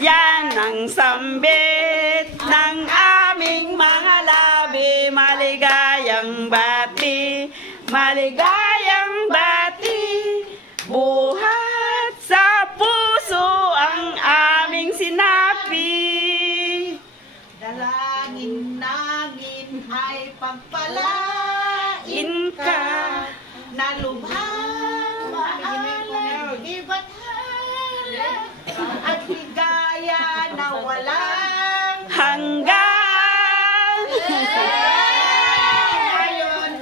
Yan ang sambit ng aming mga labi. Maligayang bati, maligayang bati. Buhat sa puso ang aming sinapi. Dalangin namin ay pagpalain ka na lubhang maalam, ibathala at ligaya na walang Hanggang ngayon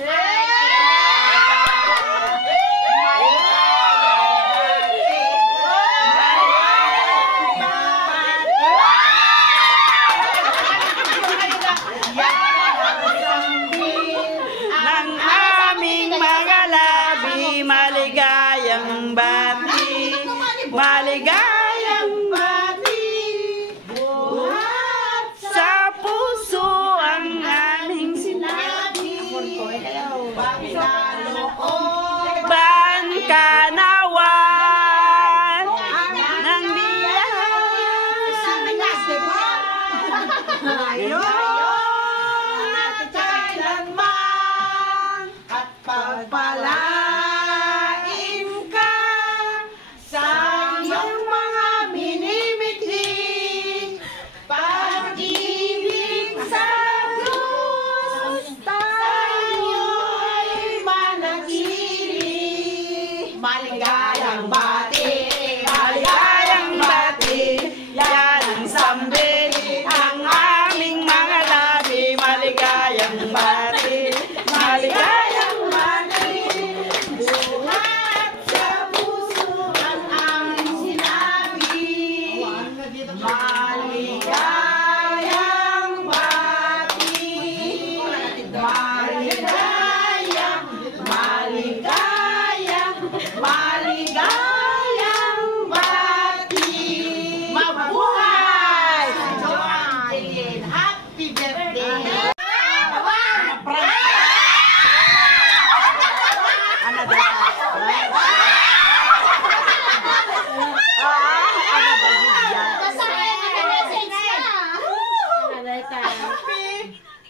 ng aming mga labi. Maligayang bati, maligayang bati. Buhat sa puso ang aming sinabi. Ban kanawan ng ngayon at kailanman at pagpalain ka sa iyong mga minimiting pag-ibig sa Diyos tayo'y manatili. Maligayang bati, maligayang bati. Yan ang sambit ang aming mga labi. Maligayang bati, maligayang bati. buhat sa puso ang aming sinabi. Maligayang bati, maligayang, maligayang, maligayang bati. Mabuhay! Joanne, happy birthday!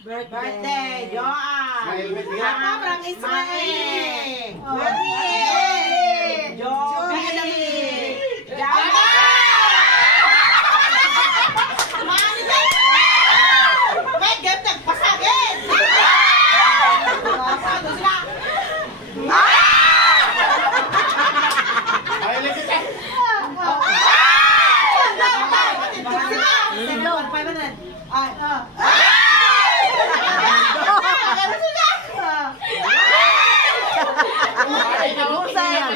Birthday, Joanne! Happy Israel! Birthday! Joanne! May game nagpasagin! Pago sila!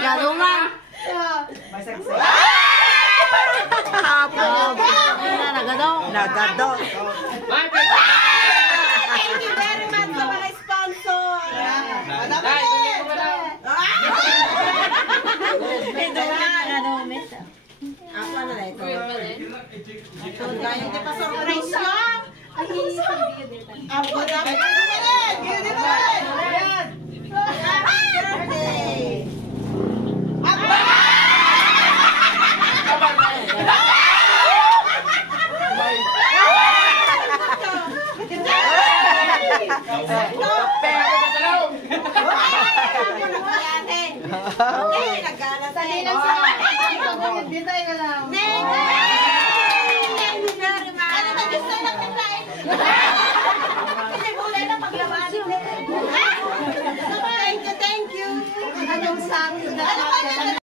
Galungan. Nagadong. Thank you very much sa mga sponsor. Ako ano na ito? Ito gayong di pa surprise nyo? Ako na pa rin! Happy birthday! Thank you. Anong sabi?